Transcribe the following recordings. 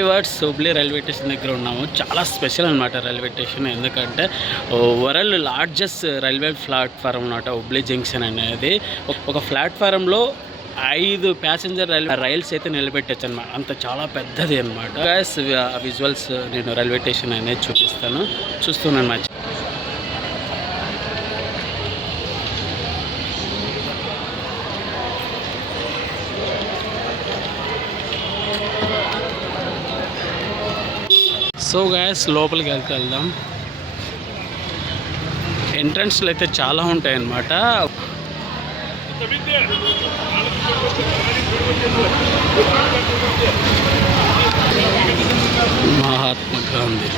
Words Hubli railway station దగ్గర ఉన్నాము. చాలా స్పెషల్ అనమాట రైల్వే స్టేషన్. ఎందుకంటే వరల్డ్ లార్జెస్ట్ రైల్వే ప్లాట్ఫారం అనమాట హుబ్లీ జంక్షన్ అనేది. ఒక- ప్లాట్ఫారంలో ఐదు ప్యాసింజర్ రైల్వే రైల్స్ అయితే నిలబెట్టచ్చు అనమాట అంత చాలా పెద్దది అనమాట గ్యాస్ విజువల్స్ నేను రైల్వే స్టేషన్ అనేది చూపిస్తాను. చూస్తున్నాను సో గ్యాస్ లోపలికి వెళ్తే వెళ్దాం ఎంట్రన్స్లు అయితే చాలా ఉంటాయన్నమాట. మహాత్మా గాంధీ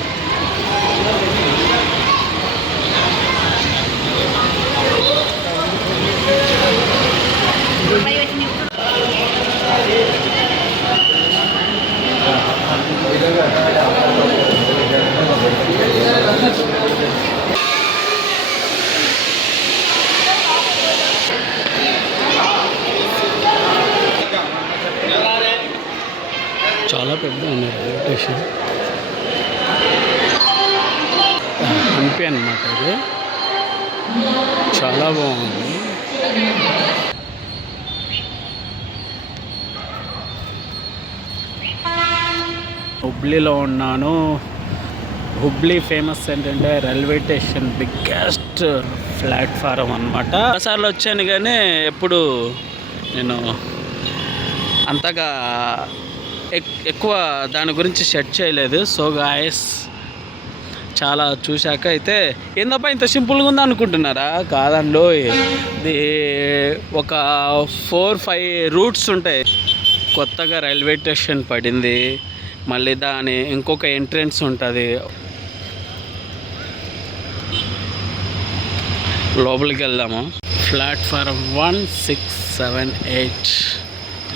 చాలా పెద్ద ఉంది రైల్వే స్టేషన్ కాఫీ అనమాట ఇది. చాలా బాగుంది. హుబ్లీలో ఉన్నాను. హుబ్లీ ఫేమస్ ఏంటంటే రైల్వే స్టేషన్ బిగ్గెస్ట్ ప్లాట్ఫారం అనమాట ఒకసారి వచ్చాను కానీ ఎప్పుడు నేను అంతగా ఎక్- ఎక్కువ దాని గురించి సెట్ చేయలేదు. సో గాయస్ చాలా చూశాక అయితే ఏందప్ప ఇంత సింపుల్గా ఉంది అనుకుంటున్నారా? కాదండో ఇది ఒక ఫోర్ ఫైవ్ రూట్స్ ఉంటాయి. కొత్తగా రైల్వే స్టేషన్ పడింది. మళ్ళీ దాని ఇంకొక ఎంట్రన్స్ ఉంటుంది. లోపలికి వెళ్దాము. Platform one six seven eight.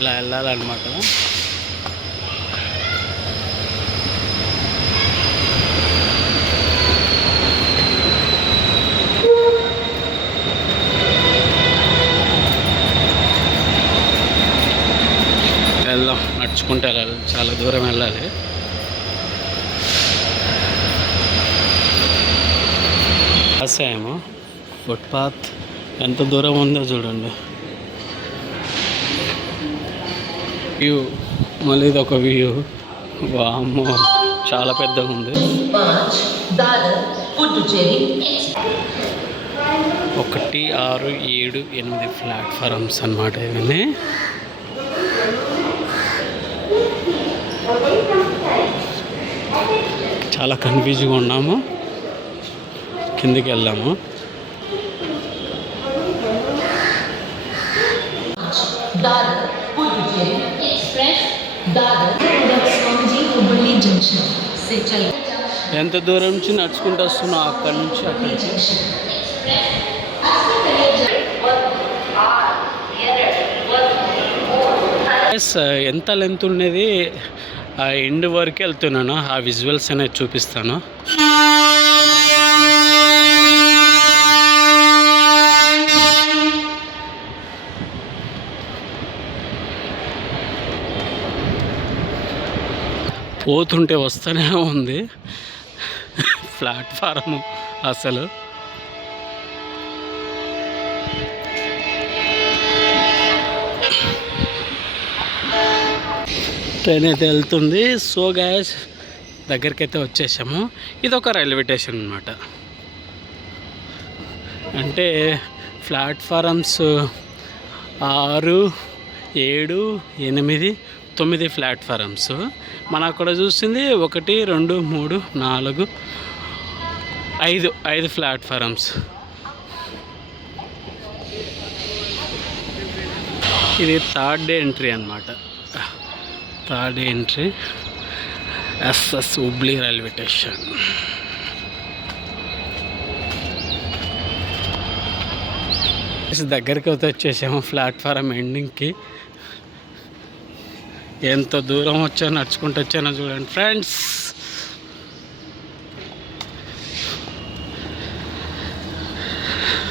ఇలా వెళ్ళాలన్నమాట వెళ్దాం నడుచుకుంటూ వెళ్ళాలి చాలా దూరం వెళ్ళాలి. వ్యవసాయము ఫుట్పాత్ ఎంత దూరం ఉందో చూడండి. వ్యూ మళ్ళీ ఇది ఒక వ్యూ వామ్మో చాలా పెద్దగా ఉంది. ఒకటి ఆరు ఏడు ఎనిమిది ప్లాట్ఫారమ్స్ అనమాట ఇవన్నీ. చాలా కన్ఫ్యూజ్గా ఉన్నాము. కిందికి వెళ్ళాము. ఎంత దూరం నుంచి నడుచుకుంటూ వస్తున్నా అక్కడి నుంచి అక్కడి నుంచి. ఎంత లెంత్ ఉండేది? ఆ ఎండ్ వరకు వెళ్తున్నాను. ఆ విజువల్స్ అనేది చూపిస్తాను. పోతుంటే వస్తూనే ఉంది. ప్లాట్ఫారం అసలు. ట్రైన్ అయితే వెళ్తుంది. సో గ్యాస్ దగ్గరికి అయితే వచ్చేసాము. ఇది ఒక రైల్వే స్టేషన్ అనమాట అంటే ప్లాట్ఫారమ్స్ ఆరు ఏడు ఎనిమిది తొమ్మిది ప్లాట్ఫారమ్స్. మన అక్కడ చూసింది ఒకటి రెండు మూడు నాలుగు ఐదు ఐదు ప్లాట్ఫారమ్స్. ఇది థర్డ్ డే ఎంట్రీ అనమాట third entry SS Hubli railway station. దగ్గరికి అయితే వచ్చేసాము ప్లాట్ఫారం ఎండింగ్కి. ఎంత దూరం వచ్చా నడుచుకుంటూ వచ్చానో చూడండి ఫ్రెండ్స్.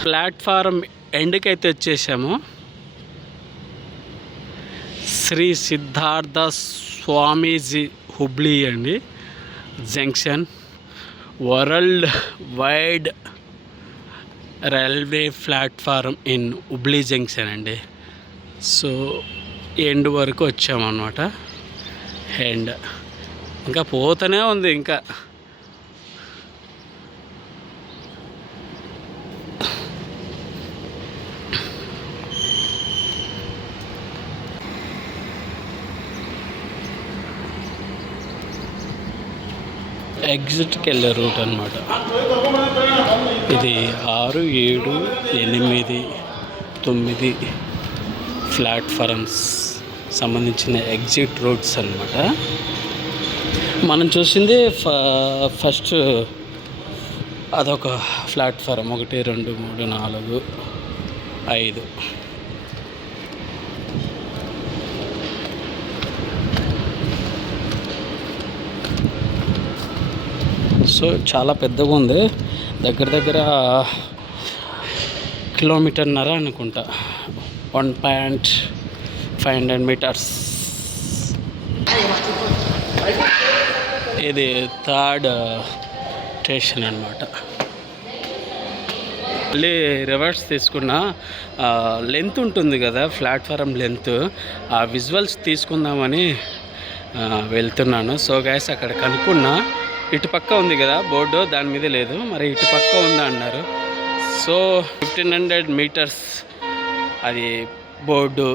ప్లాట్ఫారం ఎండ్కి అయితే వచ్చేసాము. శ్రీ సిద్ధార్థ స్వామీజీ హుబ్లీ అండి junction world wide railway platform in Hubli junction అండి. సో ఎండ్ వరకు వచ్చామన్నమాట. ఎండ్ ఇంకా పోతూనే ఉంది ఇంకా. ఎగ్జిట్కి వెళ్ళే రూట్ అనమాట ఇది ఆరు ఏడు ఎనిమిది తొమ్మిది ప్లాట్ఫారమ్స్ సంబంధించిన ఎగ్జిట్ రూట్స్ అనమాట మనం చూసింది ఫ- ఫస్ట్ అదొక ప్లాట్ఫారం ఒకటి రెండు మూడు నాలుగు ఐదు. సో చాలా పెద్దగా ఉంది. దగ్గర దగ్గర కిలోమీటర్న్నర అనుకుంటా. One point five hundred metres. ఇది థర్డ్ స్టేషన్ అనమాట మళ్ళీ రివర్స్ తీసుకున్న లెంత్ ఉంటుంది కదా ప్లాట్ఫారం లెంత్. ఆ విజువల్స్ తీసుకుందామని వెళ్తున్నాను. సో గైస్ అక్కడ కనుక్కున్నా. ఇటు పక్క ఉంది కదా బోర్డు దాని మీద లేదు. మరి ఇటు పక్క ఉందా అన్నారు. సో ఫిఫ్టీన్ హండ్రెడ్ మీటర్స్ అది బోర్డు.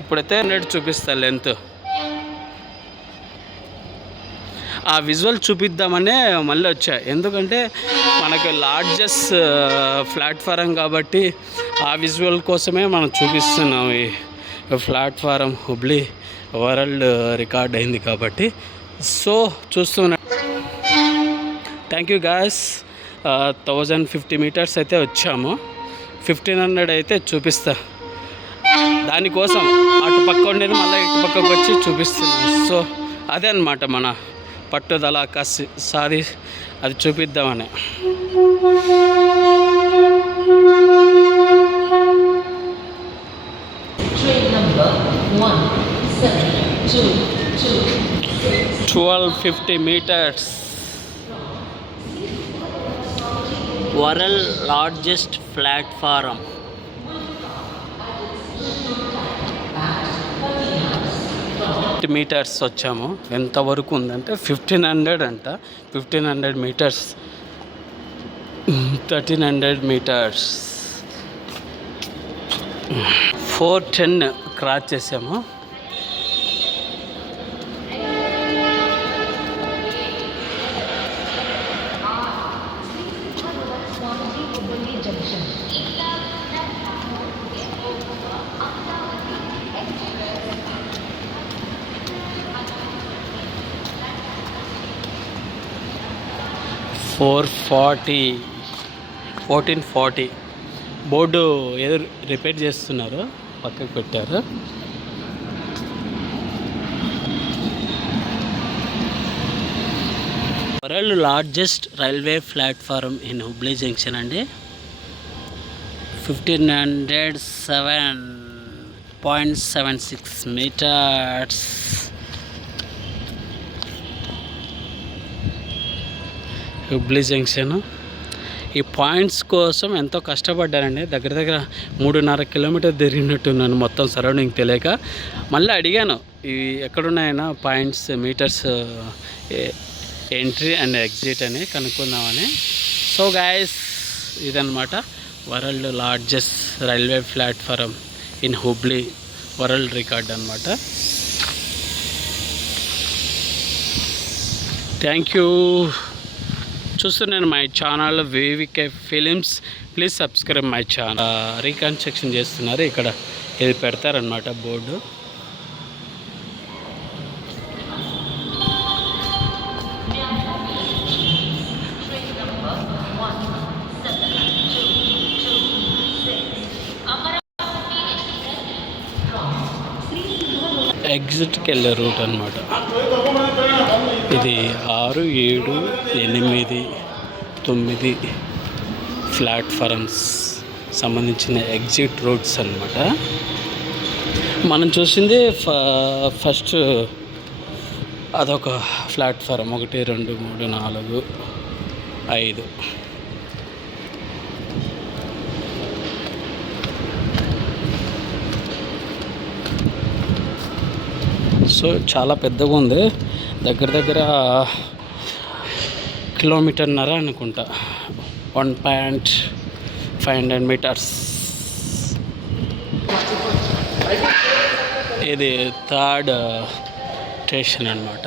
ఇప్పుడైతే హండ్రెడ్ చూపిస్తా లెంత్ ఆ విజువల్ చూపిద్దామనే మళ్ళీ వచ్చా. ఎందుకంటే మనకు లార్జెస్ట్ ప్లాట్ఫారం కాబట్టి ఆ విజువల్ కోసమే మనం చూపిస్తున్నాం. ఈ ప్లాట్ఫారం హుబ్లీ వరల్డ్ రికార్డ్ అయింది కాబట్టి. సో చూస్తున్నా thank you guys thousand fifty metres అయితే వచ్చాము. ఫిఫ్టీన్ హండ్రెడ్ అయితే చూపిస్తా. దానికోసం అటు పక్క ఉండేది మళ్ళీ ఇటు పక్కకు వచ్చి చూపిస్తున్నాను సో అదే అనమాట మన పట్టుదల కసి సాది అది చూపిద్దామని. Twelve fifty metres world largest platform metres వచ్చాము. ఎంతవరకు ఉందంటే ఫిఫ్టీన్ హండ్రెడ్ అంట. Fifteen hundred metres. Thirteen hundred metres. Four ten cross చేసాము. Four forty fourteen forty. Board ఏదో రిపేర్ చేస్తున్నారు పక్కకు పెట్టారు. World largest railway platform in Hubli junction అండి. Fifteen hundred seven point seven six metres. Hubli junction ఈ points కోసం ఎంతో కష్టపడ్డానండి. దగ్గర దగ్గర మూడున్నర కిలోమీటర్ తిరిగినట్టున్నాను మొత్తం సరౌండింగ్ తెలియక. మళ్ళీ అడిగాను ఇవి ఎక్కడున్నాయన్నా points metres entry and exit అని కనుక్కుందామని. సో గాయస్ ఇదనమాట world largest railway platform in Hubli world record అనమాట థ్యాంక్ యూ చూస్తున్నాను my channel VVK films please subscribe my channel reconstruction చేస్తున్నారు. ఇక్కడ ఇది పెడతారనమాట బోర్డు. ఎగ్జిట్కి వెళ్ళే రూట్ అనమాట ఆరు ఏడు ఎనిమిది తొమ్మిది ప్లాట్ఫారమ్స్ సంబంధించిన ఎగ్జిట్ రూట్స్ అనమాట మనం చూసింది ఫ- ఫస్ట్ అదొక ప్లాట్ఫారం ఒకటి రెండు మూడు నాలుగు ఐదు. సో చాలా పెద్దగా ఉంది దగ్గర దగ్గర కిలోమీటర్న్నర అనుకుంటా. One point five hundred metres. ఇది థర్డ్ స్టేషన్ అనమాట